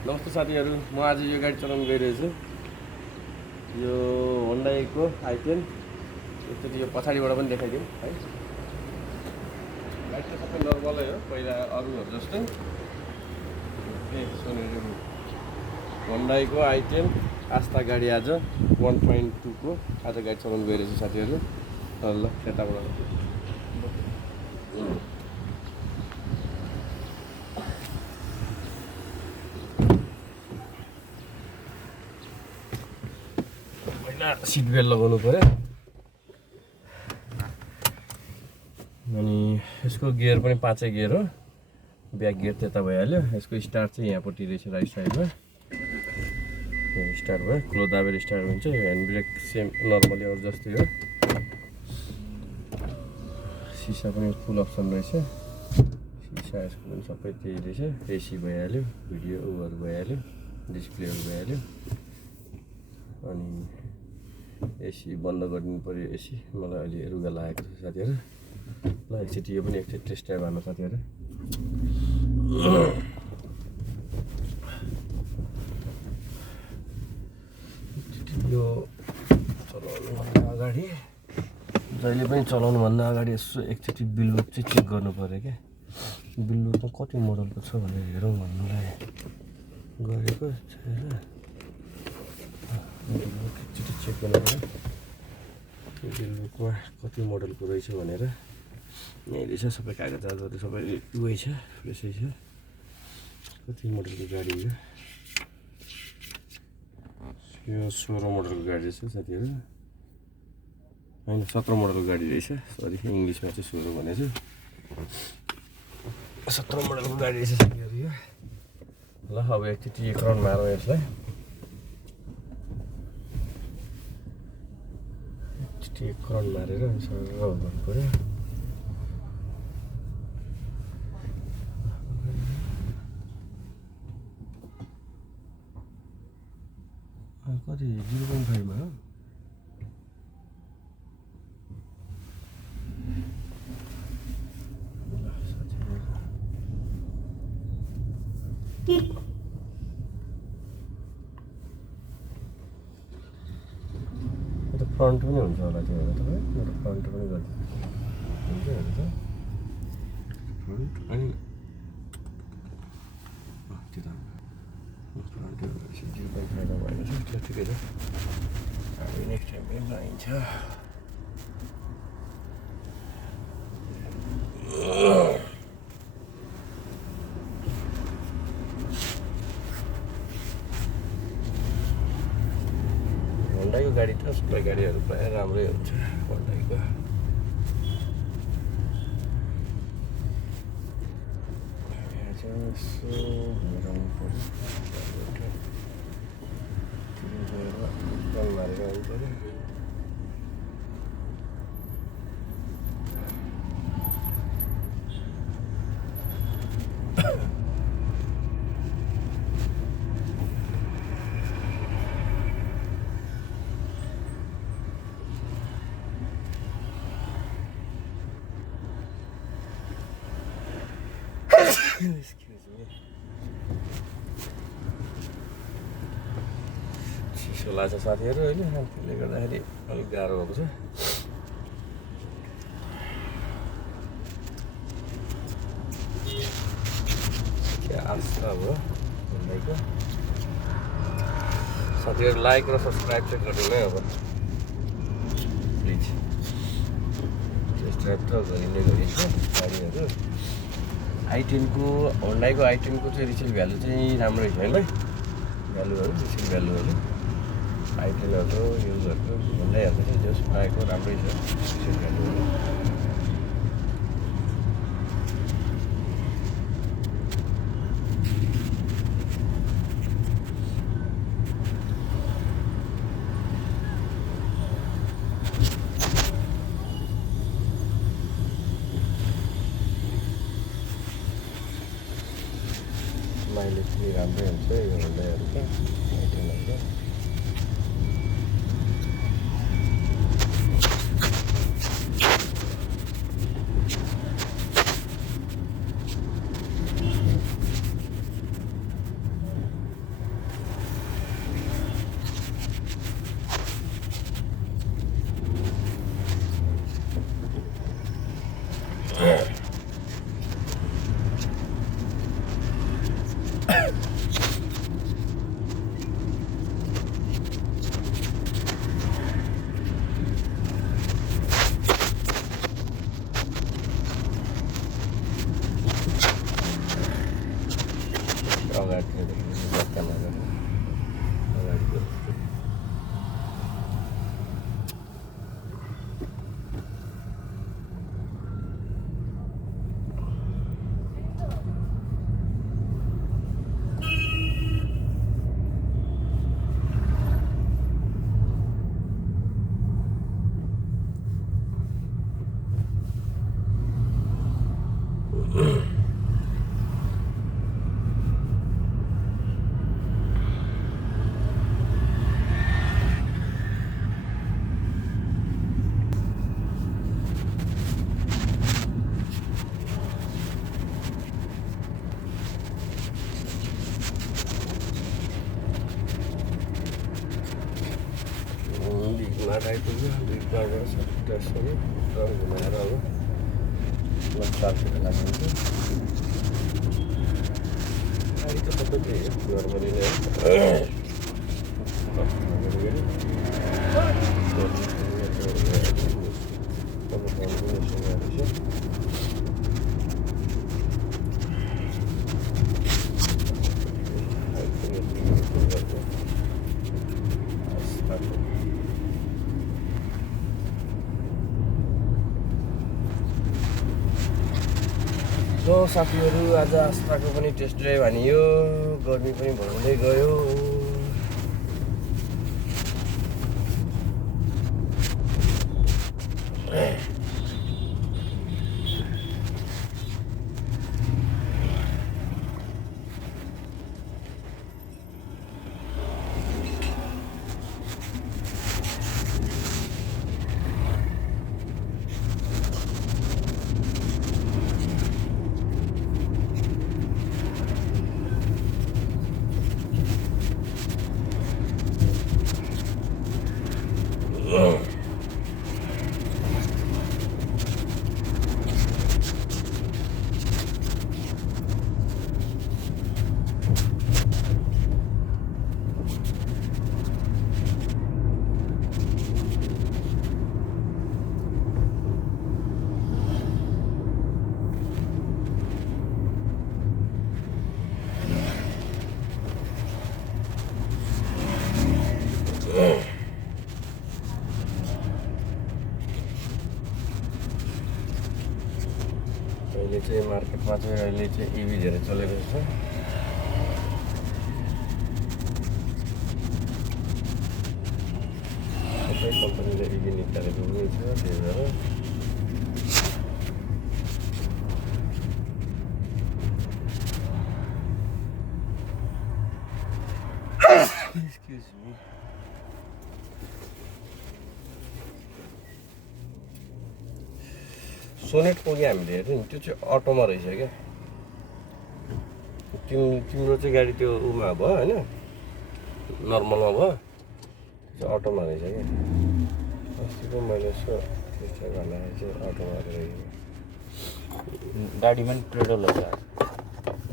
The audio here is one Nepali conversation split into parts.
नमस्ते साथीहरू, म आज यो गाडी चलाउन गइरहेछु। यो होन्डाईको i10। एकचोटि यो पछाडिबाट पनि देखाइदिउँ है। गाडी त सबै नर्मलै हो, पहिला अरूहरू जस्तै। होन्डाईको i10 आस्था गाडी आज 1.2 को आज गाडी चलाउन गइरहेछु साथीहरू। ल त्यताबाट सिट बेल्ट लगाउनु पर्यो। अनि यसको गियर पनि 5 गियर हो। ब्याक गियर त्यता भइहाल्यो। यसको स्टार्ट चाहिँ यहाँपट्टि रहेछ, राइट साइडमा। स्टार्ट भयो, क्लोज दाबेर स्टार्ट हुन्छ। ह्यान्ड ब्रेक सेम नर्मली अरू जस्तै हो। सिसा पनि फुल अप्सन रहेछ। सिसा यसको पनि सबै त्यही रहेछ। एसी भइहाल्यो, भिडियो ओभर भइहाल्यो, डिस्प्लेहरू भइहाल्यो। अनि एसी बन्द गरिदिनु पर्यो। एसी मलाई अहिले रुगा लागेको छ साथीहरू। ल एकचोटि यो पनि एकचोटि टेस्ट ड्राइभ हाल्नु साथीहरू। यो चलाउनुभन्दा अगाडि, जहिले पनि चलाउनुभन्दा अगाडि यसो एकचोटि बिलबुक चाहिँ चेक गर्नु पर्यो क्या। बिलबुकमा कति मोडलको छ भनेर हेरौँ भन्नुलाई गरेको छैन। एकचोटि चेक गर्नु पर्यो बिलबुकमा कति मोडलको रहेछ भनेर। यहीँ रहेछ सबै कागजातहरू, सबै उयो छ, फ्रेसै छ। कति मोडलको गाडी हो यो? 16 मोडलको गाडी रहेछ साथीहरू। होइन 17 मोडलको गाडी रहेछ। सरी, इङ्ग्लिसमा चाहिँ 16 भनेको छु। 17 मोडलको गाडी रहेछ साथीहरू यो। ल अब एकचोटि एक राउन्ड मारौँ यसलाई। एक राउन्ड मारेर गर्नु पऱ्यो। कति 0.5 मा हो। फ्रन्ट पनि हुन्छ होला त्यो हेर्दा तपाईँ। मेरो फ्रन्ट पनि गर्छु हुन्छ हेर्नु त फ्रन्ट। अनि त्यो त फ्रन्ट 0.5 भएन छ। त्यो ठिकै छ। हामी नेक्स्ट टाइम पनि लगाइन्छ। होन्डाईको गाडी त सबै गाडीहरू प्रायः राम्रै हुन्छ होन्डाईको। यसो हेराउनु पर्यो, मारेर आउनु पर्यो। चिसो लाग्छ साथीहरू होइन, त्यसले गर्दाखेरि अलिक गाह्रो भएको छ। क्या आस्था भयो होन्डाईको। साथीहरू लाइक र सब्सक्राइब चाहिँ गरिदिनु है अब प्लिज। टेस्ट ड्राइभ त गरिने गरिन्छ गाडीहरू। i10 को होन्डाईको i10 को चाहिँ रिसेल भ्यालु चाहिँ राम्रै छ है। भ्यालुहरू रिसेल भ्यालुहरू i10हरू युजहरूको होन्डाईहरूको चाहिँ जस पाएको राम्रै छ रिसेल भ्यालुहरू। माइलेज पनि राम्रै हुन्छ यो होन्डाईहरूको i10हरूको। अगाडि धक्का नगरेर अगाडि गयो। घाट आइपुग्यो। 2 बाजेर 10 मिनट घुमाएर अब 4 लाग्छ। गाडी त सबै त्यही हो नर्मली नै सो साथीहरू आज आस्ताको पनि टेस्ट ड्राइभ हानियो। गर्मी पनि भराउँदै गयो। अहिले चाहिँ मार्केटमा चाहिँ अहिले चाहिँ इभी धेरै चलेको छ। सबै कम्पनीले इभी निकालेको पनि छ। त्यही भएर एक्सक्युज मी। सोनेट पुग्यो हामीले हेर्नु नि, त्यो चाहिँ अटोमा रहेछ क्या। तिम्रो चाहिँ गाडी त्यो उमा भयो होइन, नर्मलमा भयो, त्यो चाहिँ अटोमा रहेछ क्या। अस्तिको मैले यसो चेष्टा गर्दाखेरि चाहिँ अटोमा रहेछ। गाडीमा पनि पेट्रोल हो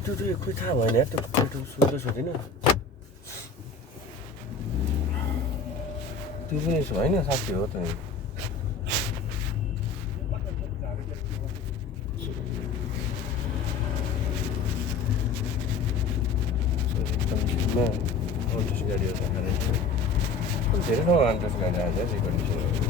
त्यो चाहिँ खोइ थाहा भएन यार, त्यो पेट्रोल सुन्दै सोधिन। त्यो पनि होइन साथी हो त। अन्टस गाडीहरू राखेर धेरै ठाउँ अन्टस गाडी आएको छ कन्डिसनहरू।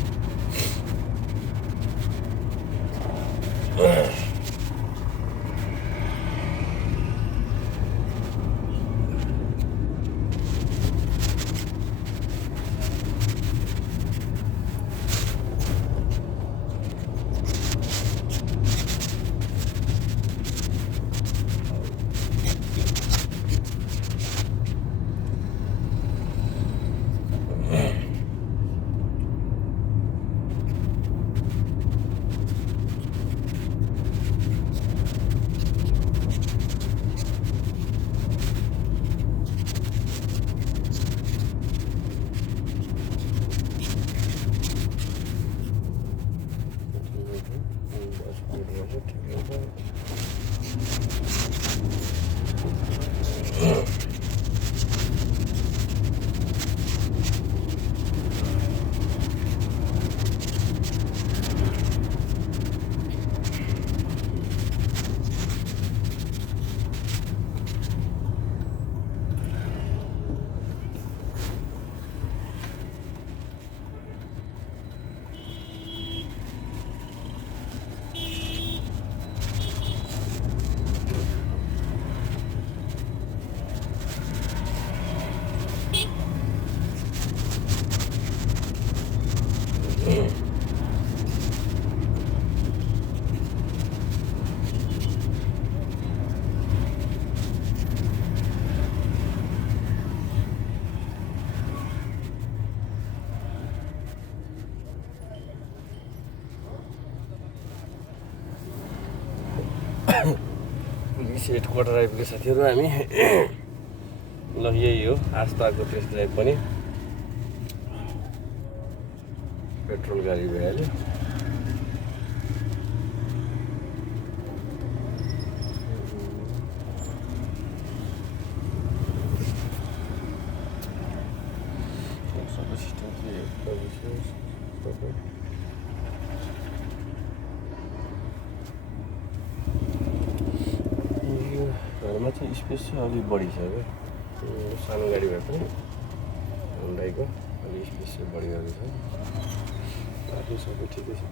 एसी हेडक्वार्टर आइपुग्यो साथीहरू हामी। ल यही हो आस्थाको टेस्ट ड्राइभ पनि पेट्रोल गाडी भइहाल्यो। सबै सिस्टम घरमा चाहिँ स्पेस चाहिँ अलिक बढी छ क्या, सानो गाडी भए पनि हुन्डाईको अलिक स्पेस चाहिँ बढी गरेको छ। बाटो सबै ठिकै छ।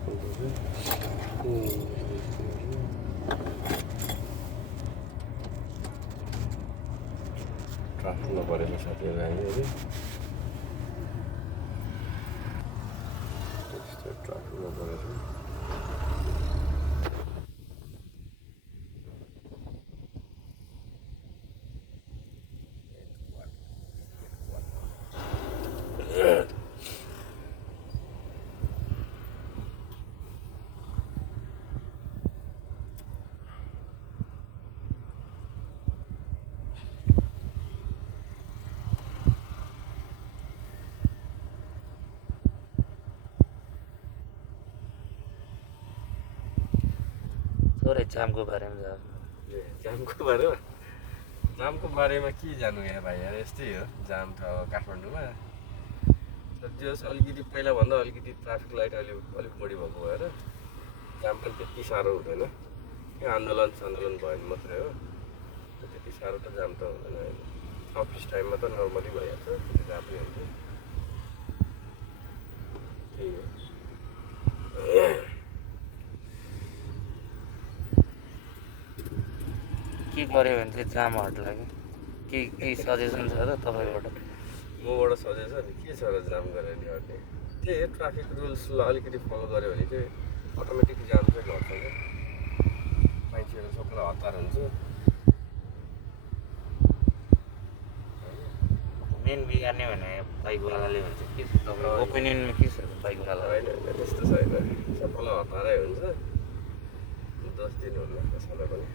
ट्राफिक नपरेको साथीहरू हामी अहिले ट्राफिक नपरेको थोरै जामको बारेमा जामको बारेमा के जानु यहाँ भाइ, यार यस्तै हो जाम त अब काठमाडौँमा। त्यो अलिकति पहिलाभन्दा अलिकति ट्राफिक लाइट अहिले अलिक बढी भएको भएर जाम पनि त्यति साह्रो हुँदैन। यहाँ आन्दोलन भयो भने मात्रै हो, त्यति साह्रो त जाम त हुँदैन। अहिले अफिस टाइममा त नर्मली भइहाल्छ, त्यति जाम पनि हुन्छ। त्यही हो। के गर्यो भने चाहिँ जाम हट्ला कि केही सजेसन छ र तपाईँबाट? मबाट सजेसन के छ र जाम गरेर नि हट्ने, त्यही हो ट्राफिक रुल्सलाई अलिकति फलो गऱ्यो भने चाहिँ अटोमेटिक जाम चाहिँ घट्छ क्या। मान्छेहरू सबैलाई हतार हुन्छ। मेन बिगार्ने भने बाइकवालाले भन्छ के छ तपाईँको ओपिनियनमा, के छ बाइकवाला? होइन त्यस्तो छैन, सबैलाई हतारै हुन्छ। 10 दिन हुन्न कसैलाई पनि।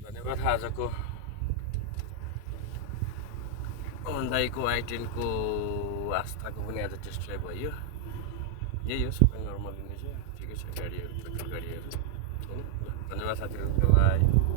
धन्यवाद। आजको हुन्डाईको i10 को आस्थाको पनि आज टेस्ट ड्राइभ भयो। यही हो, सबै नर्मल हुनेछ, ठिकै छ गाडीहरू, पेट्रोल गाडीहरू होइन। धन्यवाद साथीहरू, बाई।